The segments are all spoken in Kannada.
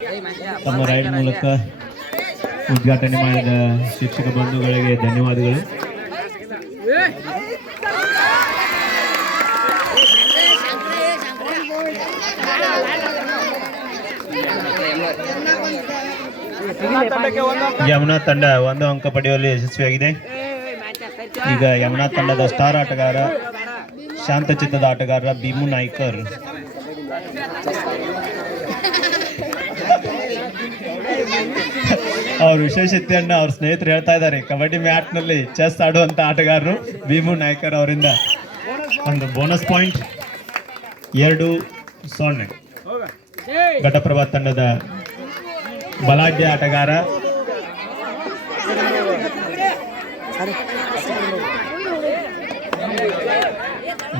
ತಮ್ಮ ರೈಡ್ ಮೂಲಕ ಉದ್ಘಾಟನೆ ಮಾಡಿದ ಶಿಕ್ಷಕ ಬಂಧುಗಳಿಗೆ ಧನ್ಯವಾದಗಳು. ಯಮುನಾ ತಂಡ 1 ಅಂಕ ಪಡೆಯುವಲ್ಲಿ ಯಶಸ್ವಿಯಾಗಿದೆ. ಈಗ ಯಮುನಾ ತಂಡದ ಸ್ಟಾರ್ ಆಟಗಾರ, ಶಾಂತಚಿತ್ತದ ಆಟಗಾರ ಭೀಮು ನಾಯ್ಕರ್ ಅವ್ರ ವಿಶೇಷತೆಯನ್ನ ಅವ್ರ ಸ್ನೇಹಿತರು ಹೇಳ್ತಾ ಇದ್ದಾರೆ. ಕಬಡ್ಡಿ ಮ್ಯಾಟ್ ನಲ್ಲಿ ಚೆಸ್ ಆಡುವಂತ ಆಟಗಾರರು ಭೀಮು ನಾಯ್ಕರ್ ಅವರಿಂದ ಒಂದು ಬೋನಸ್ ಪಾಯಿಂಟ್ 2-0. ಘಟಪ್ರಭಾ ತಂಡದ ಬಲಾಢ್ಯ ಆಟಗಾರ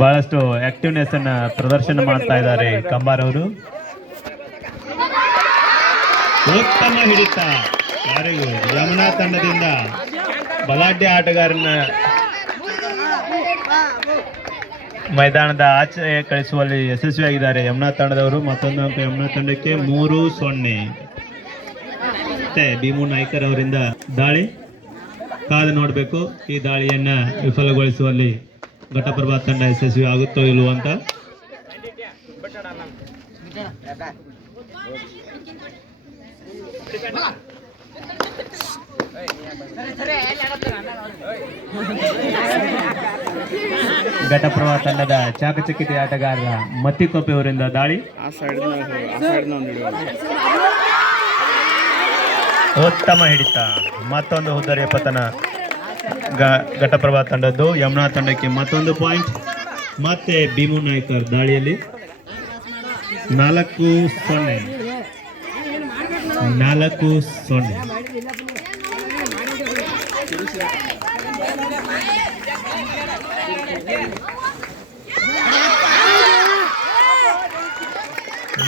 ಬಹಳಷ್ಟು ಆಕ್ಟಿವ್ನೆಸ್ ಅನ್ನ ಪ್ರದರ್ಶನ ಮಾಡ್ತಾ ಇದ್ದಾರೆ ಕಂಬಾರ್ ಅವರು. ಉತ್ತಮ ಹಿಡಿತ, ಯಮುನಾ ತಂಡದಿಂದ ಬಲಾಢ್ಯ ಆಟಗಾರನ ಮೈದಾನದ ಆಚೆ ಕಳಿಸುವಲ್ಲಿ ಯಶಸ್ವಿಯಾಗಿದ್ದಾರೆ ಯಮುನಾ ತಂಡದವರು. ಮತ್ತೊಂದು ಅಂಕ ಯಮುನಾ ತಂಡಕ್ಕೆ 3-0. ಮತ್ತೆ ಭೀಮು ನಾಯ್ಕರ್ ಅವರಿಂದ ದಾಳಿ ಕಾದು ನೋಡಬೇಕು. ಈ ದಾಳಿಯನ್ನ ವಿಫಲಗೊಳಿಸುವಲ್ಲಿ ಘಟಪ್ರಭಾ ತಂಡ ಯಶಸ್ವಿ ಆಗುತ್ತೋ ಇಲ್ವೋ ಅಂತ. ಘಟಪ್ರಭಾ ತಂಡದ ಚಾಕಚಕ್ಯತೆ ಆಟಗಾರ ಮತ್ತಿಕೊಪ್ಪೆ ಅವರಿಂದ ದಾಳಿ. ಉತ್ತಮ ಹಿಡಿತ, ಮತ್ತೊಂದು ಉದ್ದರಿಯ ಪತನ ಘಟಪ್ರಭಾ ತಂಡದ್ದು. ಯಮುನಾ ತಂಡಕ್ಕೆ ಮತ್ತೊಂದು ಪಾಯಿಂಟ್. ಮತ್ತೆ ಭೀಮು ನಾಯ್ಕರ್ ದಾಳಿಯಲ್ಲಿ 4-0.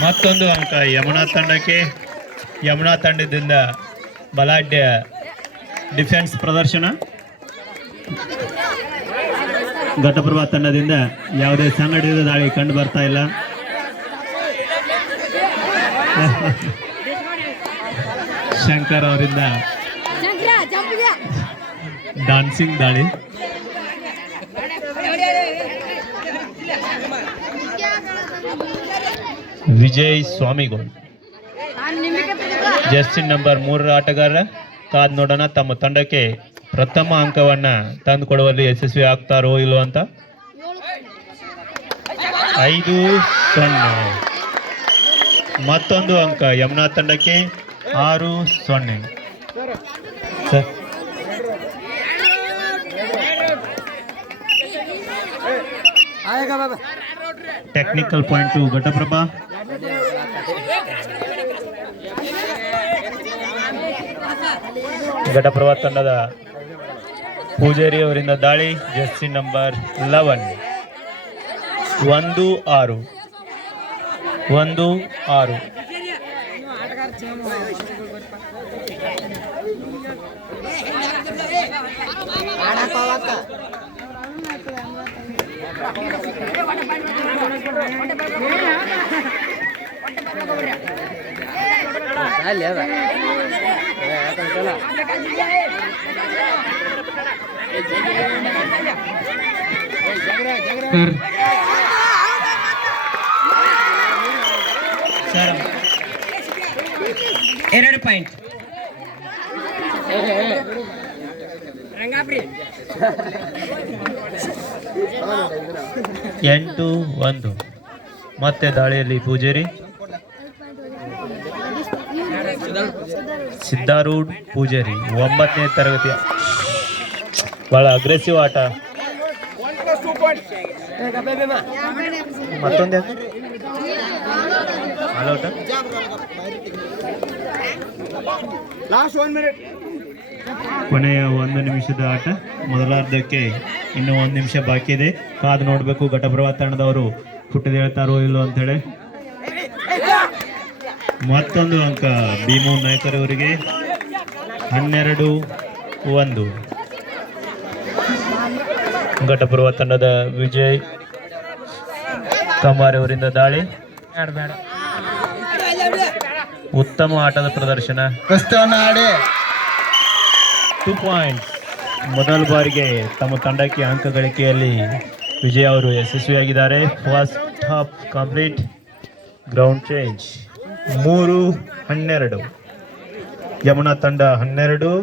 ಮತ್ತೊಂದು ಅಂಕ ಯಮುನಾ ತಂಡಕ್ಕೆ. ಯಮುನಾ ತಂಡದಿಂದ ಬಲಾಢ್ಯ ಡಿಫೆನ್ಸ್ ಪ್ರದರ್ಶನ. ಘಟಪ್ರಭಾ ತಂಡದಿಂದ ಯಾವುದೇ ಸಂಘಟಿತ ದಾಳಿ ಕಂಡು ಬರ್ತಾ ಇಲ್ಲ. ಶಂಕರ್ ಅವರಿಂದ ಡಾನ್ಸಿಂಗ್ ದಾಳಿ. ವಿಜಯ್ ಸ್ವಾಮಿಗಳು ಜರ್ಸಿ ನಂಬರ್ 3 ಆಟಗಾರ. ಕಾದ್ ನೋಡೋಣ ತಮ್ಮ ತಂಡಕ್ಕೆ ಪ್ರಥಮ ಅಂಕವನ್ನ ತಂದು ಕೊಡುವಲ್ಲಿ ಯಶಸ್ವಿ ಆಗ್ತಾರೋ ಇಲ್ವೋ ಅಂತ. 5-0. ಮತ್ತೊಂದು ಅಂಕ ಯಮುನಾ ತಂಡಕ್ಕೆ 6-0. Technical point Ghataprabha. ಘಟಪ್ರಭಾ ತಂಡದ ಪೂಜಾರಿ ಅವರಿಂದ ದಾಳಿ. Jersey number 11. 1-6. ಎರಡು ಪಾಯಿಂಟ್. ಎಂಟು 1. ಮತ್ತೆ ದಾಳಿಯಲ್ಲಿ ಪೂಜಾರಿ ಸಿದ್ಧಾರೂಢ್ ಪೂಜಾರಿ 9ನೇ ತರಗತಿಯ ಬಹಳ ಅಗ್ರೆಸಿವ್ ಆಟ. ಮತ್ತೊಂದು ಕೊನೆಯ 1 ನಿಮಿಷದ ಆಟ. ಮೊದಲಾರ್ಧಕ್ಕೆ ಇನ್ನು 1 ನಿಮಿಷ ಬಾಕಿ ಇದೆ. ಕಾದು ನೋಡಬೇಕು ಘಟಪ್ರಭಾ ತಂಡದವರು ಹುಟ್ಟಿದೇಳ್ತಾರೋ ಇಲ್ಲೋ ಅಂತ ಹೇಳಿ. ಮತ್ತೊಂದು ಅಂಕ ಭೀಮು ನಾಯ್ಕರ್ ಅವರಿಗೆ. 12-1. ಘಟಪ್ರಭಾ ತಂಡದ ವಿಜಯ್ ಕಮಾರ್ ಅವರಿಂದ ದಾಳಿ. ಉತ್ತಮ ಆಟದ ಪ್ರದರ್ಶನ. 2 ಪಾಯಿಂಟ್ಸ್. ಮೊದಲ ಬಾರಿಗೆ ತಮ್ಮ ತಂಡಕ್ಕೆ ಅಂಕ ಗಳಿಕೆಯಲ್ಲಿ ವಿಜಯ್ ಅವರು ಯಶಸ್ವಿಯಾಗಿದ್ದಾರೆ. First half complete. Ground change. 3-12. Yamuna ತಂಡ 12,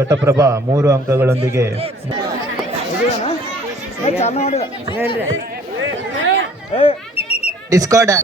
ಘಟಪ್ರಭಾ 3 ಅಂಕಗಳೊಂದಿಗೆ. Discard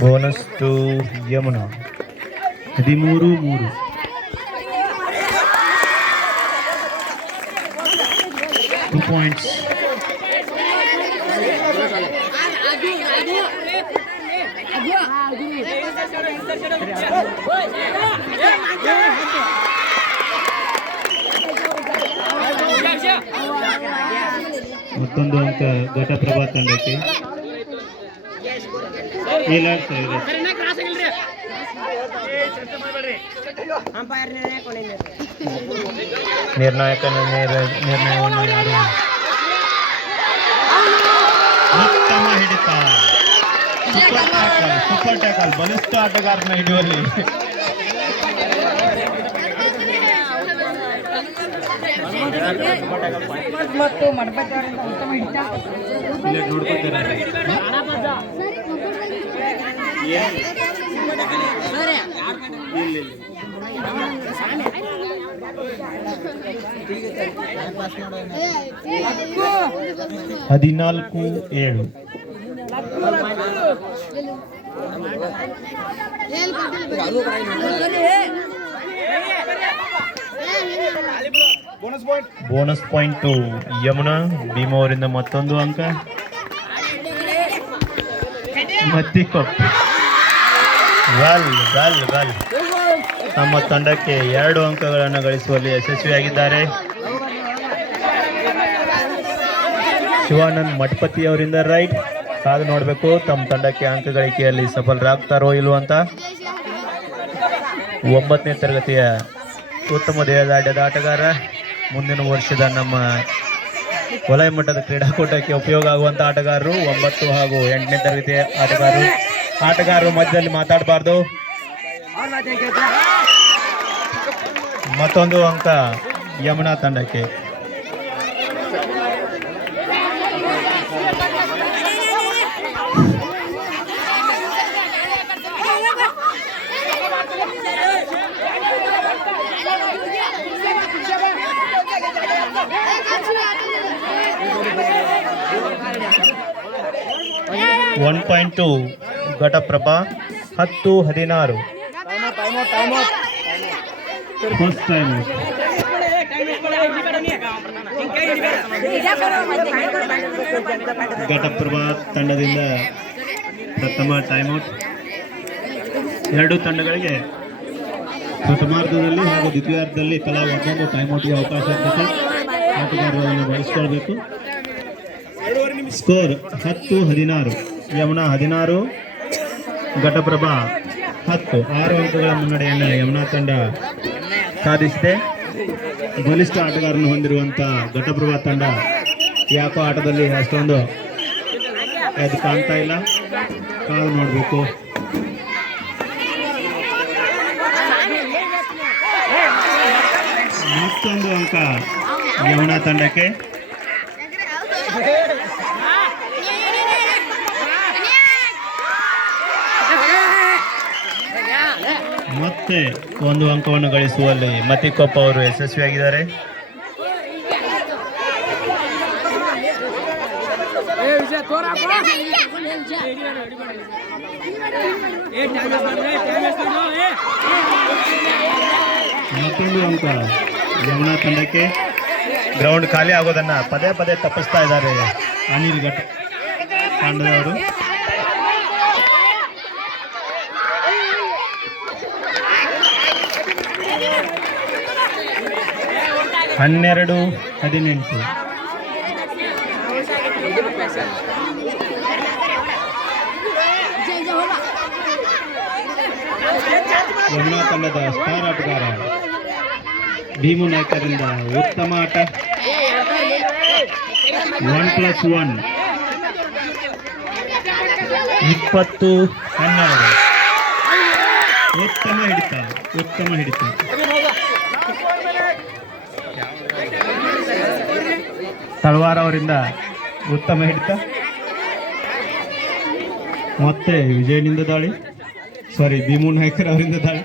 bonus to Yamuna. 13-3. Two points. ಮತ್ತೊಂದು ಅಂಕ ಘಟಪ್ರಭಾ ತಂಡಕ್ಕೆ. ನಿರ್ಣಾಯಕ ನಿರ್ಣಯವನ್ನು ಯಾರು? ಉತ್ತಮ ಹಿಡಿತ. Super tackle. ಬಲಿಷ್ಠ ಆಟಗಾರನ ಹಿಡಿಯುವಲ್ಲಿ ನೋಡ್ಕೊತೀರ. 14-7. Bonus point to Yamuna. Bhima ಅವರಿಂದ ಮತ್ತೊಂದು ಅಂಕ. ಮತ್ತಿಕೊಪ್ ತಮ್ಮ ತಂಡಕ್ಕೆ 2 ಅಂಕಗಳನ್ನು ಗಳಿಸುವಲ್ಲಿ ಯಶಸ್ವಿಯಾಗಿದ್ದಾರೆ. ಶಿವಾನಂದ್ ಮಠಪತಿ ಅವರಿಂದ ರೈಟ್. ಕಾದು ನೋಡಬೇಕು ತಮ್ಮ ತಂಡಕ್ಕೆ ಅಂಕ ಗಳಿಕೆಯಲ್ಲಿ ಸಫಲರಾಗ್ತಾರೋ ಇಲ್ವೋ ಅಂತ. 9ನೇ ತರಗತಿಯ ಉತ್ತಮ ದೇಹದಾಡ್ಯದ ಆಟಗಾರ. ಮುಂದಿನ ವರ್ಷದ ನಮ್ಮ ವಲಯ ಮಟ್ಟದ ಕ್ರೀಡಾಕೂಟಕ್ಕೆ ಉಪಯೋಗ ಆಗುವಂಥ ಆಟಗಾರರು. 9 ಹಾಗೂ 8ನೇ ತರಗತಿಯ ಆಟಗಾರರು ಮಧ್ಯದಲ್ಲಿ ಮಾತಾಡಬಾರ್ದು. ಮತ್ತೊಂದು ಅಂಕ ಯಮುನಾ ತಂಡಕ್ಕೆ. $1.2 ಘಟಪ್ರಭಾ. 10-16. ಫಸ್ಟ್ ಟೈಮ್ ಘಟಪ್ರಭಾ ತಂಡದಿಂದ ಪ್ರಥಮ ಟೈಮ್ಔಟ್. 2 ತಂಡಗಳಿಗೆ ಪ್ರಥಮಾರ್ಧದಲ್ಲಿ ಹಾಗೂ ದ್ವಿತೀಯಾರ್ಧದಲ್ಲಿ ತಲಾ ಒಂದೊಂದು ಟೈಮ್ಔಟ್ಗೆ ಅವಕಾಶ ಇರ್ತದೆ. ಆಟಗಾರರನ್ನು ಬಳಸಿಕೊಳ್ಬೇಕು. ಸ್ಕೋರ್ 10-16. ಯಮುನಾ 16, ಘಟಪ್ರಭಾ 10. 6 ಅಂಕಗಳ ಮುನ್ನಡೆಯನ್ನು ಯಮುನಾ ತಂಡ ಸಾಧಿಸಿದೆ. ಬಲಿಷ್ಠ ಆಟಗಾರನ್ನು ಹೊಂದಿರುವಂಥ ಘಟಪ್ರಭಾ ತಂಡ ಯಾಕೋ ಆಟದಲ್ಲಿ ಅಷ್ಟೊಂದು ಅದು ಕಾಣ್ತಾ ಇಲ್ಲ. ಕಾದು ನೋಡಬೇಕು. ಮತ್ತೊಂದು ಅಂಕ ಯಮುನಾ ತಂಡಕ್ಕೆ. ಮತ್ತೆ 1 ಅಂಕವನ್ನು ಗಳಿಸುವಲ್ಲಿ ಮತ್ತಿಕೊಪ್ಪ ಅವರು ಯಶಸ್ವಿಯಾಗಿದ್ದಾರೆ. ಮತ್ತೊಂದು ಅಂಕ ಯಮುನಾ ತಂಡಕ್ಕೆ. ಗ್ರೌಂಡ್ ಖಾಲಿ ಆಗೋದನ್ನ ಪದೇ ಪದೇ ತಪ್ಪಿಸ್ತಾ ಇದ್ದಾರೆ ಅನಿಲ್ ಘಟ್ ತಂಡದವರು. 12-18. ಯಮುನಾ ತಂಡದ ಸ್ಟಾರ್ ಆಟಗಾರ ಭೀಮು ನಾಯ್ಕರಿಂದ ಉತ್ತಮ ಆಟ. 1+1 20-12. ಉತ್ತಮ ಹಿಡಿತ. ತಳವಾರ ಅವರಿಂದ ಉತ್ತಮ ಹಿಡಿತ. ಮತ್ತೆ ವಿಜಯನಿಂದ ದಾಳಿ, ಭೀಮು ನಾಯ್ಕರ್ ಅವರಿಂದ ದಾಳಿ.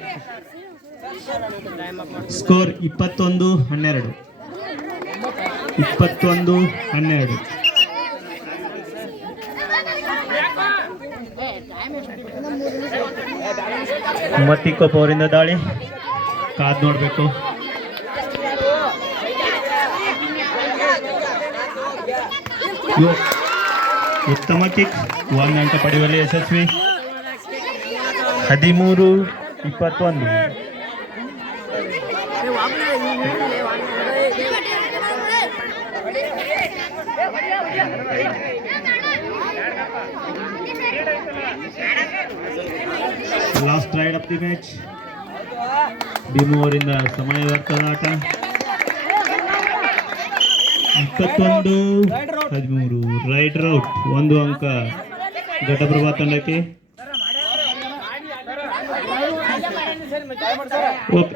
ಸ್ಕೋರ್ 21-12. 21-12. ಮತ್ತಿಕೊಪ್ಪ ಅವರಿಂದ ದಾಳಿ, ಕಾದ್ ನೋಡ್ಬೇಕು. ಉತ್ತಮ ಕಿಕ್, 1 ಅಂಕ ಪಡೆಯುವಲ್ಲಿ ಯಶಸ್ವಿ. 13-21. Last raid of the match. Bhimu ಅವರಿಂದ ಸಮಯ ವ್ಯರ್ಥದ ಆಟ. 21-13. ರೈಡರ್ ಔಟ್, 1 ಅಂಕ ಘಟಪ್ರಭಾ ತಂಡಕ್ಕೆ. ಓಕೆ.